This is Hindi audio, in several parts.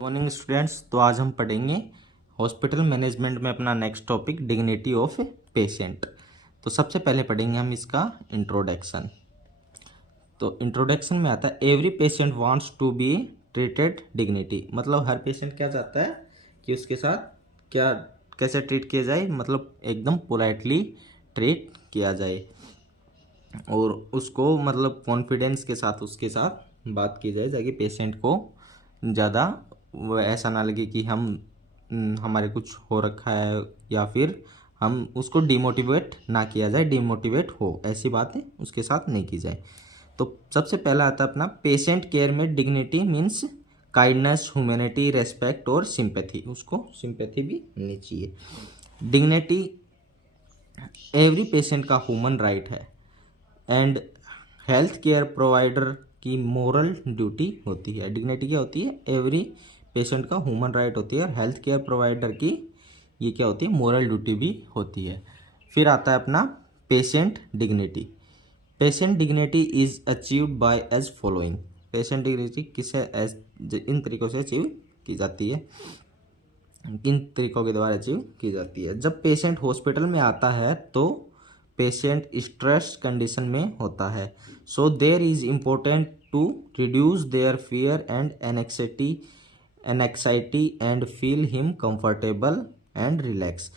Morning students. तो आज हम पढ़ेंगे हॉस्पिटल मैनेजमेंट में अपना next topic dignity of patient. तो सबसे पहले पढ़ेंगे हम इसका इंट्रोडक्शन। तो इंट्रोडक्शन में आता है every patient wants to be treated dignity. मतलब हर पेशेंट क्या चाहता है कि उसके साथ क्या कैसे ट्रीट किया जाए, मतलब एकदम पोलाइटली ट्रीट किया जाए और उसको मतलब कॉन्फिडेंस के साथ उसके साथ बात की जाए ताकि पेशेंट को ज़्यादा वो ऐसा ना लगे कि हमारे कुछ हो रखा है या फिर हम उसको डिमोटिवेट ना किया जाए, डिमोटिवेट हो ऐसी बातें उसके साथ नहीं की जाए। तो सबसे पहला आता है अपना पेशेंट केयर में dignity means kindness, humanity, respect और सिंपैथी। उसको सिंपैथी भी मिलनी चाहिए। डिग्निटी एवरी पेशेंट का ह्यूमन राइट है एंड हेल्थ केयर प्रोवाइडर की मोरल ड्यूटी होती है। डिग्निटी क्या होती है? एवरी पेशेंट का ह्यूमन राइट होती है और हेल्थ केयर प्रोवाइडर की ये क्या होती है? मोरल ड्यूटी भी होती है। फिर आता है अपना patient dignity. Patient dignity is achieved by as following. Patient dignity किसे इन तरीकों से अचीव की जाती है, किन तरीकों के द्वारा अचीव की जाती है। जब पेशेंट हॉस्पिटल में आता है तो पेशेंट स्ट्रेस कंडीशन में होता है, so there is important to reduce their fear and anxiety and feel him comfortable and relax.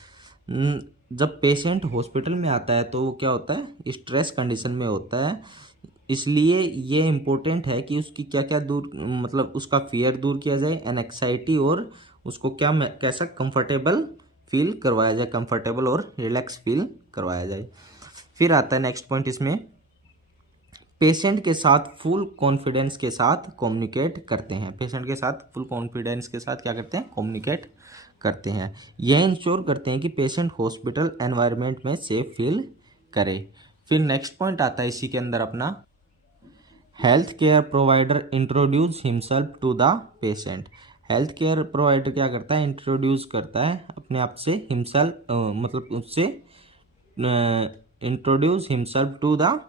जब पेशेंट हॉस्पिटल में आता है तो वो क्या होता है? स्ट्रेस कंडीशन में होता है, इसलिए ये इम्पोर्टेंट है कि उसकी क्या क्या दूर मतलब उसका फियर दूर किया जाए, एनेक्साइटी, और उसको कैसा कंफर्टेबल फील करवाया जाए, कंफर्टेबल और रिलैक्स फील करवाया जाए। फिर आता है नेक्स्ट पॉइंट इसमें, पेशेंट के साथ फुल कॉन्फिडेंस के साथ कम्युनिकेट करते हैं। पेशेंट के साथ फुल कॉन्फिडेंस के साथ क्या करते हैं? कम्युनिकेट करते हैं। यह इंश्योर करते हैं कि पेशेंट हॉस्पिटल एनवायरनमेंट में सेफ फील करे। फिर नेक्स्ट पॉइंट आता है इसी के अंदर अपना, health care provider introduce himself to the patient. Health care provider क्या करता है? इंट्रोड्यूस करता है अपने आप से, हिमसेल्फ मतलब उससे introduce himself to the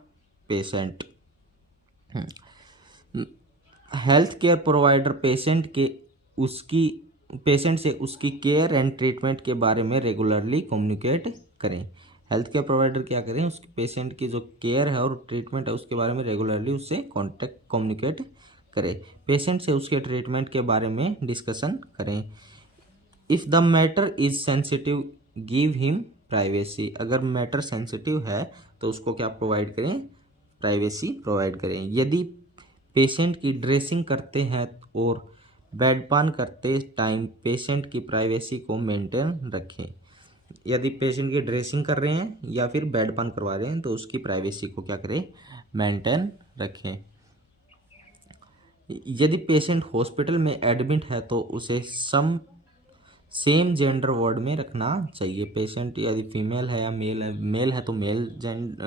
patient. Health care provider patient से उसकी केयर एंड ट्रीटमेंट के बारे में रेगुलरली कम्युनिकेट करें। हेल्थ केयर प्रोवाइडर क्या करें? उसके पेशेंट की जो केयर है और ट्रीटमेंट है उसके बारे में रेगुलरली उससे कम्युनिकेट करें। पेशेंट से उसके ट्रीटमेंट के बारे में डिस्कशन करें। If the matter is sensitive give him privacy. अगर मैटर सेंसिटिव है तो उसको क्या प्रोवाइड करें? प्राइवेसी प्रोवाइड करें। यदि पेशेंट की ड्रेसिंग करते हैं और बेडपान करते टाइम पेशेंट की प्राइवेसी को मेंटेन रखें। यदि पेशेंट की ड्रेसिंग कर रहे हैं या फिर बेडपान करवा रहे हैं तो उसकी प्राइवेसी को क्या करें? मेंटेन रखें। यदि पेशेंट हॉस्पिटल में एडमिट है तो उसे सेम जेंडर वार्ड में रखना चाहिए। पेशेंट यदि फीमेल है या मेल है तो मेल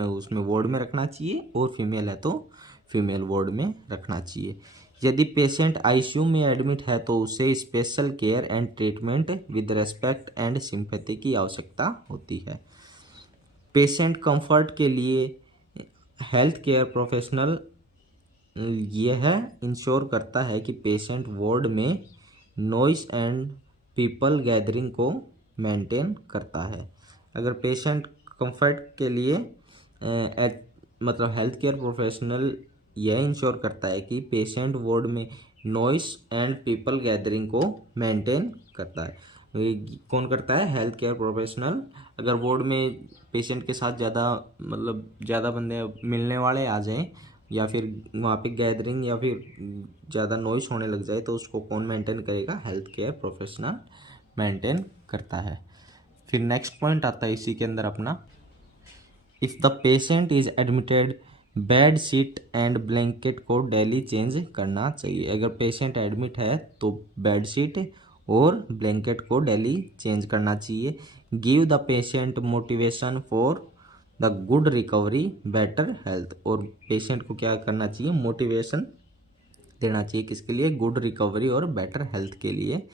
उसमें वार्ड में रखना चाहिए और फीमेल है तो फीमेल वार्ड में रखना चाहिए। यदि पेशेंट आईसीयू में एडमिट है तो उसे special care and treatment with respect and sympathy की आवश्यकता होती है। पेशेंट कंफर्ट के लिए हेल्थ केयर प्रोफेशनल यह इंश्योर करता है कि पेशेंट वार्ड में नॉइस एंड पीपल गैदरिंग को मेंटेन करता है। अगर पेशेंट कंफर्ट के लिए मतलब हेल्थ केयर प्रोफेशनल यह इंश्योर करता है कि पेशेंट वार्ड में नॉइस एंड पीपल गैदरिंग को मेंटेन करता है। कौन करता है? Health care professional. अगर वार्ड में पेशेंट के साथ ज़्यादा बंदे मिलने वाले आ जाएं या फिर वहाँ पे गैदरिंग या फिर ज़्यादा नॉइस होने लग जाए तो उसको कौन मेंटेन करेगा? हेल्थ केयर प्रोफेशनल मेंटेन करता है। फिर नेक्स्ट पॉइंट आता है इसी के अंदर अपना, if the patient is admitted bed sheet and blanket को डेली चेंज करना चाहिए। अगर पेशेंट एडमिट है तो बेड शीट और ब्लैंकेट को डेली चेंज करना चाहिए। Give the patient motivation for the good recovery better health. और पेशेंट को क्या करना चाहिए? मोटिवेशन देना चाहिए। किसके लिए? गुड रिकवरी और बेटर हेल्थ के लिए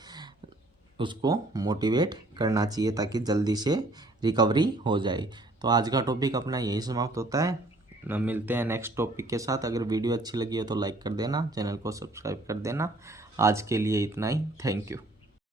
उसको मोटिवेट करना चाहिए ताकि जल्दी से रिकवरी हो जाए। तो आज का टॉपिक अपना यही समाप्त होता है। मिलते हैं नेक्स्ट टॉपिक के साथ। अगर वीडियो अच्छी लगी हो तो लाइक कर देना, चैनल को सब्सक्राइब कर देना। आज के लिए इतना ही, थैंक यू।